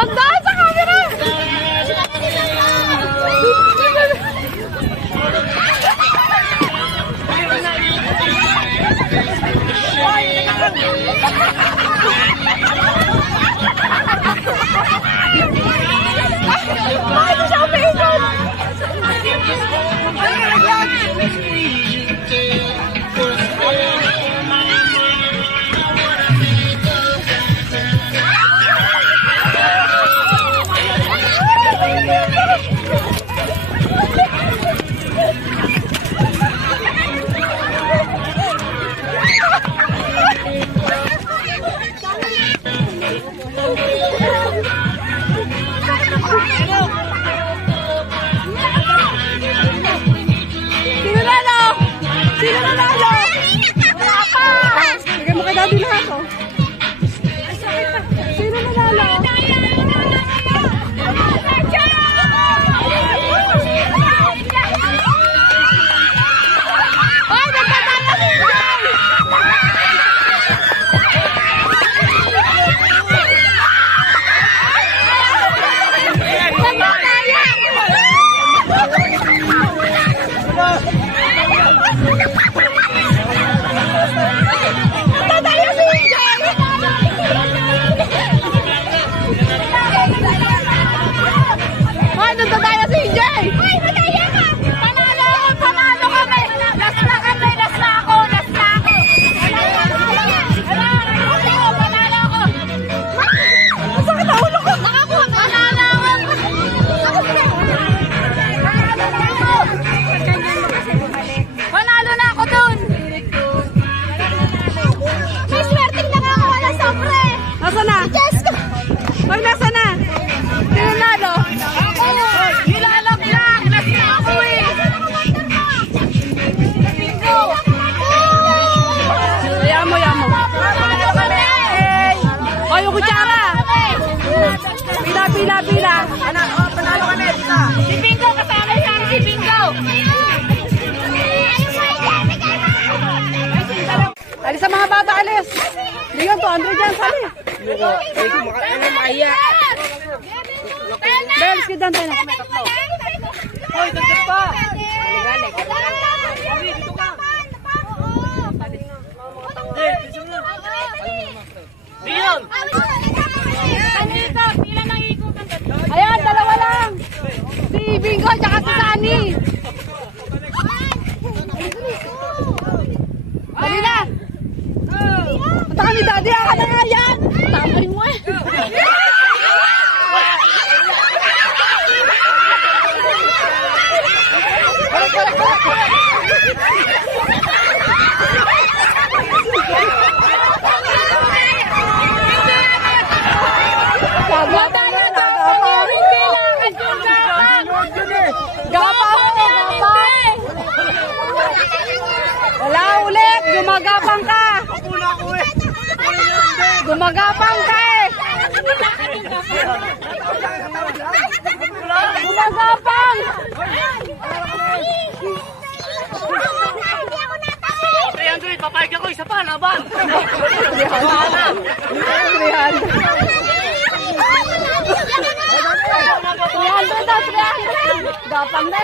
Tandaan sa camera! Bakit siya umiikot? Pila. Panalo ka na. Si Bingo, kasama siya si Bingo. Alis sa mga bata, alis. Ligan, 200 yan, sali. Makaya. Belis, kidan tayo na. Hoy, dagdag pa. Galing. Dito ka. Ligan. Ayan, dalawa lang. Si Bingo at si Sunny. Dali na. Punta ka ni Daddy. Aka na nga yan. Tamay mo eh. Wala ulit, gumagapang ka. Gumagapang ka eh. Gumagapang. Andre, papayag ako isa pa, laban. 300. Gapang na.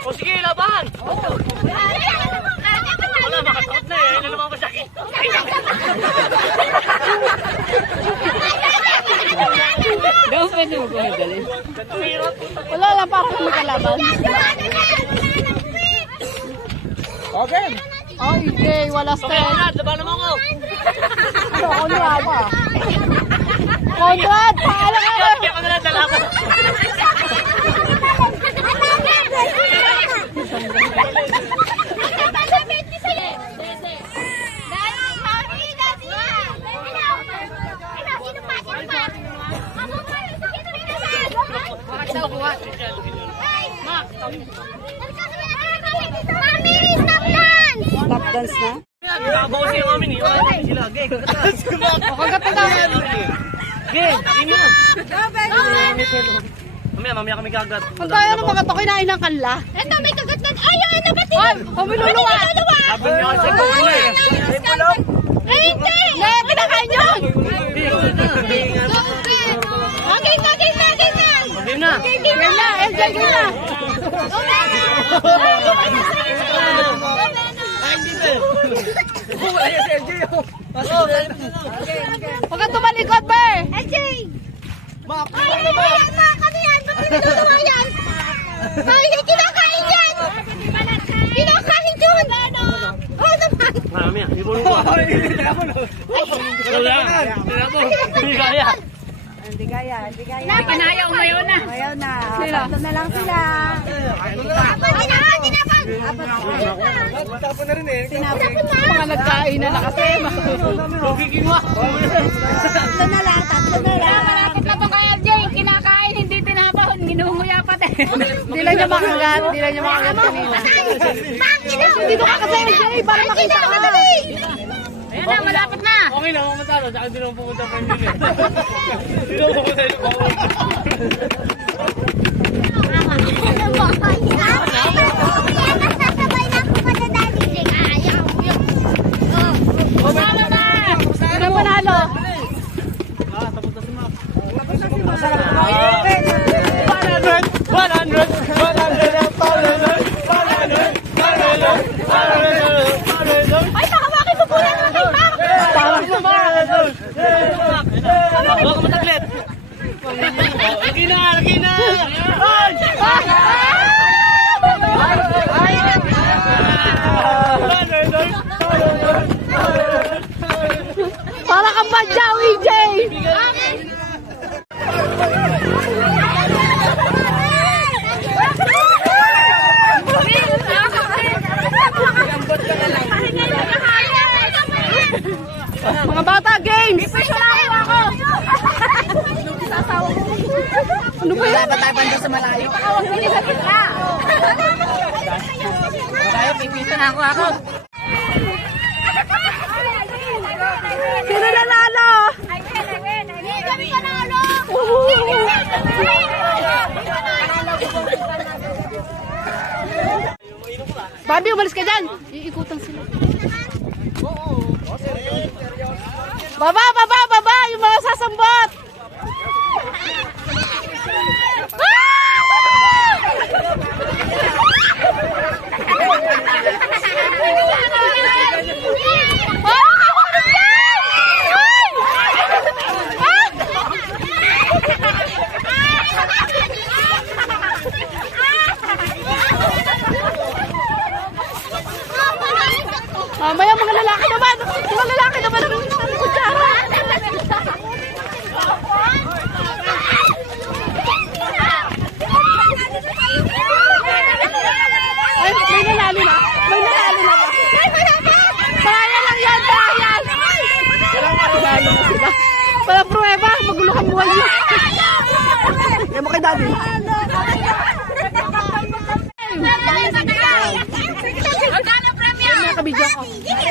O sige, laban! Wala, makasakot na eh. Ayun na naman masakit. Daw pwede mo kung dali. Wala lang pa ako kung kalaban. Okay. Ay, okay. Wala stress. Laban mo ko. Ako niya ba? Conrad, paalam ka. Kaya ka na dalaban. Stop dance na? Nakabaw siya kami niyo. Sila, geng. Kagapit ako. Geng, ini na. Mamaya kami kagat. Kung tayo ng mga to, kinain ng kanla. Ito, may kagat na. Ayaw, ito ba? Ay, pamiluluwa. Sabi niyo, sa kulo eh. Jay, game na. Huwag ka tumalikod, Ber. LJ! Ay, hinihaya na kami yan! Ba't pinatutunga yan? Ay, kinakain yan! Kinakain yun! Oo naman! Marami ah, ibulong ko. Wala. Hindi kaya. Hindi kinaya, umayaw na. Umayaw na. Tatlo na lang sila. Apat na! Tinapag! Tapon na rin eh. Mga nagkainan na kasi. Lugigin mo. Tatlo na lang, tatlo na lang. Malapit na to kay LJ, kinakain, hindi tinapahon, ginuhunguya pa din. Hindi lang niya makagat. Hindi lang niya makagat kanina. Dito ka kasi, Jay, para makita ka. Ayan na, malapit na. Okay lang, matalo. Tsaka hindi naman pumunta pa yung bigyan. Hindi naman pumunta yung bawal. Tama na. Sino ang panalo? Ay, nakamakit mo po yan ang aking back! Huwag ka mataglit. Lagi na, lagi na. Para kang badyaw, EJ! Mga bata, games! Ano ba yan? Dapat tayo banda sa malayo. Malayo, pipisa na ako. Sino nanalo? Bobby, umalis ka dyan. Iikutan sila. Baba, baba, baba! Yung mga sasambot! Mamaya mga lalaki naman! Mga lalaki naman ang kutsara! Ay, may nanalo na! May nanalo na ba? Sayang lang yan! Sayang! Sayang na sila. Para pruweba, magulo kang buhay niya. Yan mo kay daddy. Nakabidyo ako.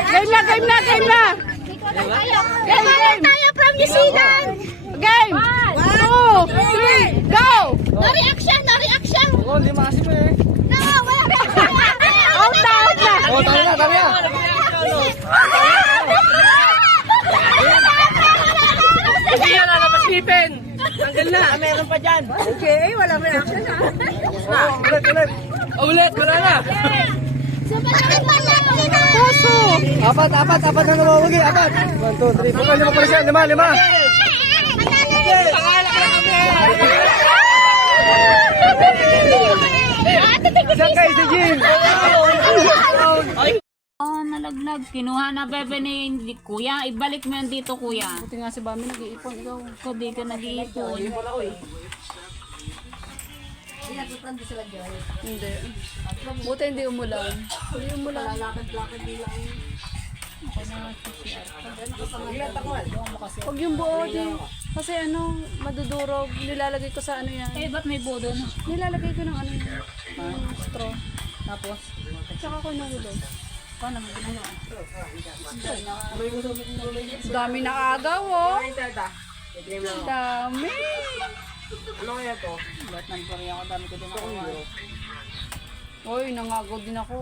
Game na, game na, game na! Game, Tayo from New Zealand! game! 2, 3, go! No reaction! No reaction! Oo, hindi makasip eh. No! Wala reaction! Out na, out na! Oo, tama na, tama na. Hindi yan, lalabas ngipin. Tanggal na. Meron pa dyan. Okay, walang reaction ha? Ulit, ulit. Ulit, wala na. Puso! Apat na namawagi. Apat. 1, 2, 3, 4, 5 pala siya. 5. Saan kayo si Jim? Oh, nalaglag. Kinuha na bebe ni kuya. Ibalik mo yan dito, kuya. Buti nga si Bami nag-iipon. Ikaw. Ikaw di ka nag-iipon. Hindi. Buti hindi umulan. Hindi umulan. Huwag yung buo di. Kasi ano, madudurog. Nilalagay ko sa ano yan. Eh, ba't may bodo na? Nilalagay ko ng ano yan. Ng straw. Tapos, Tsaka ko nahulog. paano mo ginagawa? Dami na agaw, oh. Dami. Ba't nagpari ako? Dami ko din ako. Uy, nangagaw din ako.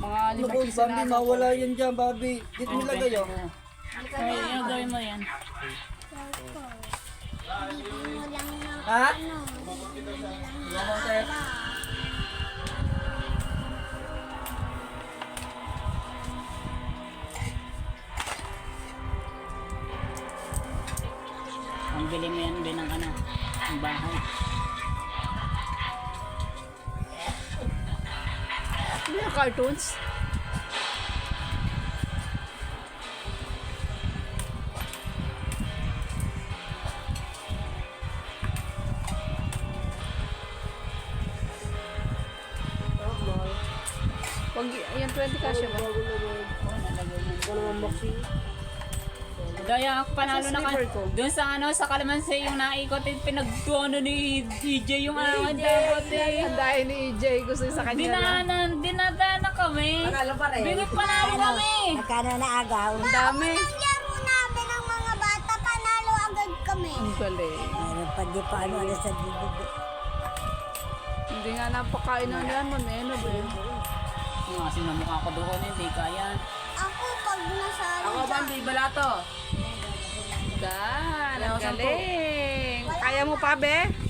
Mga Ano 5 po, piso Bambi, na agaw. mawala yan dyan, Bobby. Dito nilagay oh. Ay, ano gawin mo yan? Ha? Wala mo, sir. Ang bili mo yan din ng ano, ng bahay. Ano yung cartoons? Wag, yan 20 kasya ba? Daya ako panalo Sa na sleeper ko. doon sa ano, sa Kalamansi yung naikot, pinagtuano ni DJ yung dapat eh. Ang dahil ni EJ, gusto niya sa kanya lang. Dinadaan na kami. Bigit panalo kami. Magkano na agaw? Ang dami. Laro namin ang mga bata, panalo agad kami. Ang galing. Meron pa di pa ano sa bibig. Hindi nga napakain na naman eh. Ano ba yun? Yung kasi na mukha ko doon, hindi kaya. Ako pag nasali Ako ba, di balato? Dan, ang galing. Kaya mo pa, be?